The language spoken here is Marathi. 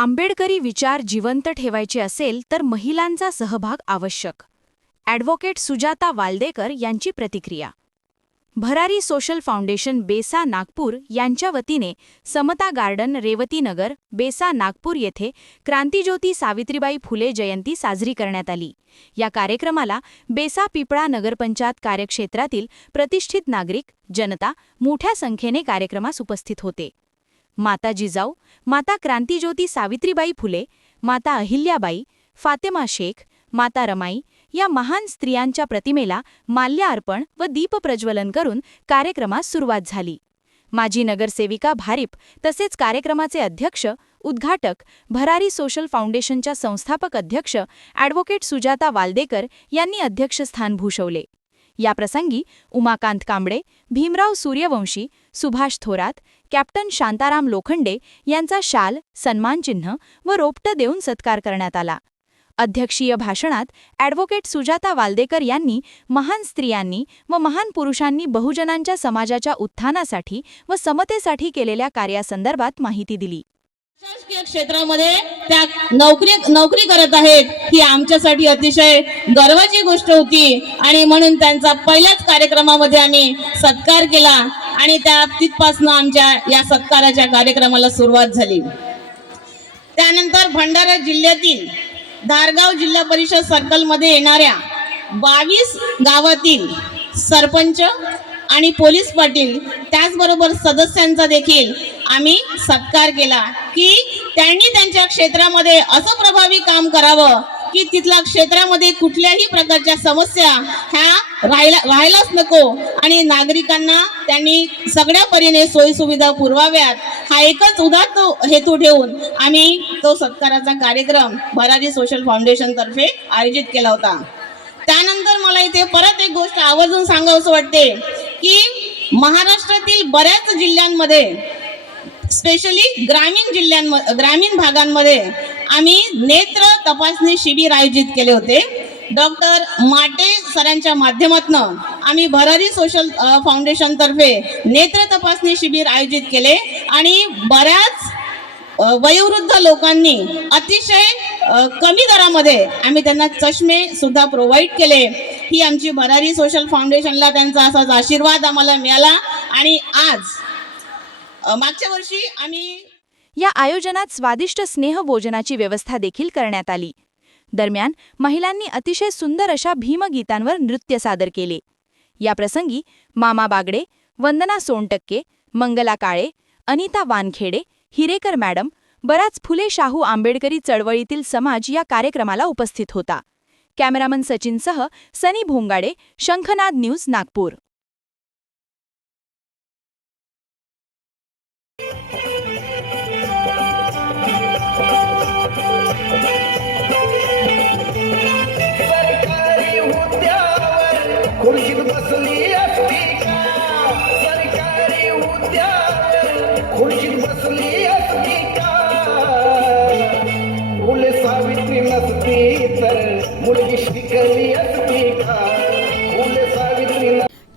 आंबेडकरी विचार जिवंत ठेवायचे असेल तर महिलांचा सहभाग आवश्यक. ॲडव्होकेट सुजाता वाल्देकर यांची प्रतिक्रिया. भरारी सोशल फाउंडेशन बेसा नागपूर यांच्या वतीने समता गार्डन रेवतीनगर बेसा नागपूर येथे क्रांतिज्योती सावित्रीबाई फुले जयंती साजरी करण्यात आली. या कार्यक्रमाला बेसा पिपळा नगरपंचायत कार्यक्षेत्रातील प्रतिष्ठित नागरिक जनता मोठ्या संख्येने कार्यक्रमास उपस्थित होते. माता जिजाऊ माता क्रांतीज्योती सावित्रीबाई फुले माता अहिल्याबाई फातेमा शेख माता रमाई या महान स्त्रियांच्या प्रतिमेला माल्य अर्पण व दीपप्रज्वलन करून कार्यक्रमास सुरुवात झाली. माजी नगरसेविका भारिप तसेच कार्यक्रमाचे अध्यक्ष उद्घाटक भरारी सोशल फाउंडेशनच्या संस्थापक अध्यक्ष ॲडव्होकेट सुजाता वाल्देकर यांनी अध्यक्षस्थान भूषवले. याप्रसंगी उमाकांत कांबळे भीमराव सूर्यवंशी सुभाष थोरात कॅप्टन शांताराम लोखंडे यांचा शाल सन्मानचिन्ह व रोपटं देऊन सत्कार करण्यात आला. अध्यक्षीय भाषणात ॲडव्होकेट सुजाता वाल्देकर यांनी महान स्त्रियांनी व महान पुरुषांनी बहुजनांच्या समाजाच्या उत्थानासाठी व समतेसाठी केलेल्या कार्यासंदर्भात माहिती दिली. प्रशासकीय क्षेत्रामध्ये त्या नोकरी नोकरी करत आहेत ही आमच्यासाठी अतिशय गर्वाची गोष्ट होती. आणि म्हणून त्यांचा पहिल्याच कार्यक्रमामध्ये आम्ही सत्कार केला आणि त्या तिथपासनं आमच्या या सत्काराच्या कार्यक्रमाला सुरुवात झाली. त्यानंतर भंडारा जिल्ह्यातील धारगाव जिल्हा परिषद सर्कलमध्ये येणाऱ्या बावीस गावातील सरपंच आणि पोलीस पाटील त्याचबरोबर सदस्यांचा देखील आम्ही सत्कार केला की त्यांनी त्यांच्या क्षेत्रामध्ये असं प्रभावी काम करावं की तिथल्या क्षेत्रामध्ये कुठल्याही प्रकारच्या समस्या ह्या राहायला राहायलाच नको. आणि नागरिकांना त्यांनी सगळ्या परीने सोयीसुविधा पुरवाव्यात. हा एकच उदात्त हेतू ठेवून आम्ही तो सत्काराचा कार्यक्रम भरारी सोशल फाउंडेशन तर्फे आयोजित केला होता. त्यानंतर मला इथे परत एक गोष्ट आवर्जून सांगावंसं वाटते की महाराष्ट्रातील बऱ्याच जिल्ह्यांमध्ये स्पेशली ग्रामीण जिल्ह्यांमध्ये ग्रामीण भागांमध्ये आम्ही नेत्र तपासणी शिबिर आयोजित केले होते. डॉक्टर माटे सरांच्या माध्यमातून आम्ही भरारी सोशल फाउंडेशनतर्फे नेत्र तपासणी शिबिर आयोजित केले आणि बऱ्याच वयोवृद्ध लोकांनी अतिशय कमी दरामध्ये आम्ही त्यांना चष्मे सुद्धा प्रोव्हाइड केले. ही आमची भरारी सोशल फाउंडेशनला त्यांचा असाच आशीर्वाद आम्हाला मिळाला आणि आज मागच्या वर्षी आम्ही या आयोजनात स्वादिष्ट स्नेह भोजनाची व्यवस्था देखील करण्यात आली. दरम्यान महिलांनी अतिशय सुंदर अशा भीमगीतांवर नृत्य सादर केले. या प्रसंगी मामा बागडे वंदना सोनटक्के मंगला काळे अनिता वानखेडे हिरेकर मॅडम बराच फुले शाहू आंबेडकरी चळवळीतील समाज या कार्यक्रमाला उपस्थित होता. कॅमेरामन सचिनसह सनी भोंगाडे शंखनाद न्यूज नागपूर. बसली असती का? सरकारी हुद्द्यावर खुर्शीत बसली असती का? फुले सावित्री नसती तर मुलगी शिकली असती का?